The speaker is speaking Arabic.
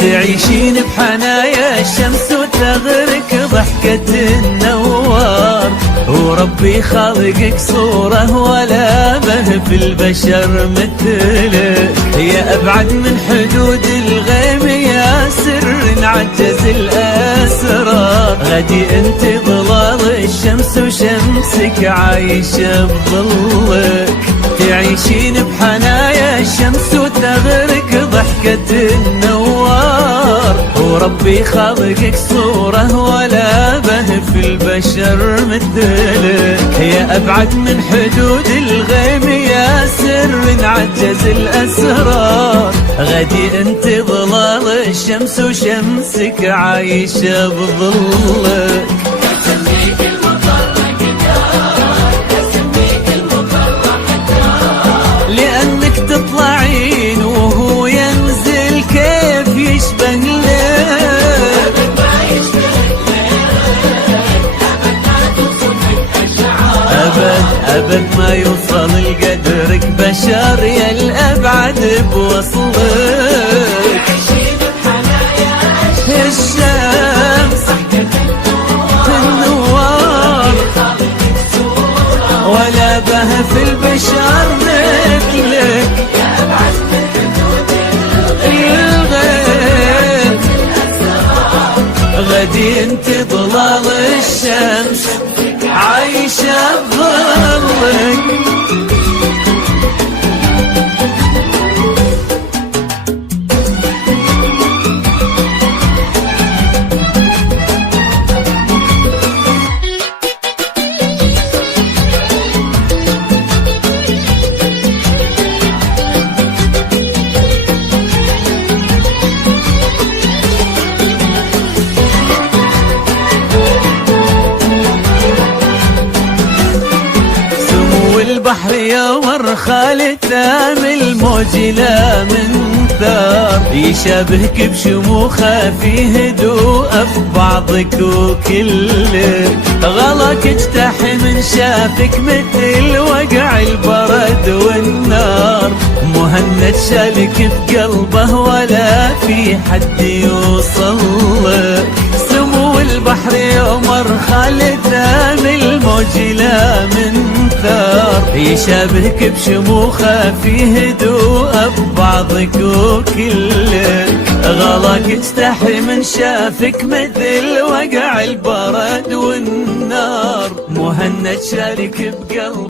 تعيشين بحنايا الشمس وتغرق ضحكة النوار، وربي خالقك صورة ولا به في البشر مثلك، يا أبعد من حدود الغيم يا سر عجز الأسرار، غدي انت ظلال الشمس وشمسك عايشة بظلك، تعيشين بحنايا الشمس وتغرق ضحكة النوار، وربي خالقك صورة ولا به في البشر مثلك، يا أبعد من حدود الغيم يا سر عجز الأسرار، غدي انت ظلال الشمس وشمسك عايشة بظلك. لأنك تطلعين وهو ينزل كيف يشبه لك، أبد ما يوصل لقدرك بشر يا الأبعد بوصلك، الشمس النوار ولا به في البشر مثلك، الغيب غدي انت ظلال الشمس عايشة بظلك. البحر يمر خالد ثامل الموج لا من ثار، يشابهك بشموخه في هدوء في بعضك وكلك، غلاك اجتاح من شافك مثل وقع البرد والنار، مهند شالك في قلبه ولا في حد يوصلك، سمو البحر يمر خالد ثامل الموج لا من ثار، يشابهك بشموخه في هدوء ببعضك وكلك، غلاك اجتاح من شافك مثل وقع البرد والنار، مهند شارك بقلب